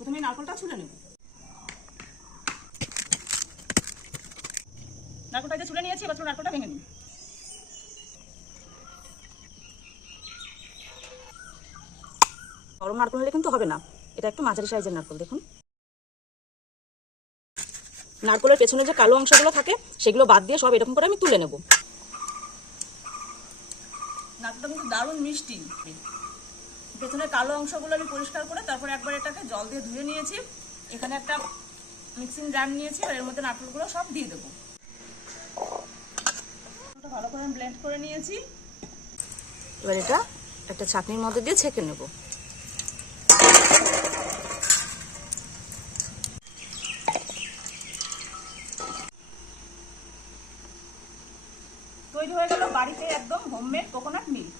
প্রথমে নারকেলটা ছুলে নেব। নারকেলটা ছুলে নিয়েছি, এবার নারকেলটা ভেঙে নিই। বড় নারকেল হলে কিন্তু হবে না, এটা একটু মাঝারি সাইজের নারকেল। দেখুন নারকেলের পেছনে যে কালো অংশগুলো থাকে সেগুলো বাদ দিয়ে সব এরকম করে আমি তুলে নেব। নারকেলটা কিন্তু দারুণ মিষ্টি। পেছনের কালো অংশগুলো আমি পরিষ্কার করে তারপরে একবার এটাকে জল দিয়ে ধুয়ে নিয়েছি। এখানে একটা মিক্সিং জার নিয়েছি, আর এর মধ্যে নারকেলগুলো সব দিয়ে দেবো। ভালো করে ব্লেন্ড করে নিয়েছি। এবার এটা একটা ছাঁকনির মধ্যে দিয়ে ছেঁকে নেব। তৈরি হয়ে গেল বাড়িতে একদম হোমমেড কোকোনাট মিল্ক।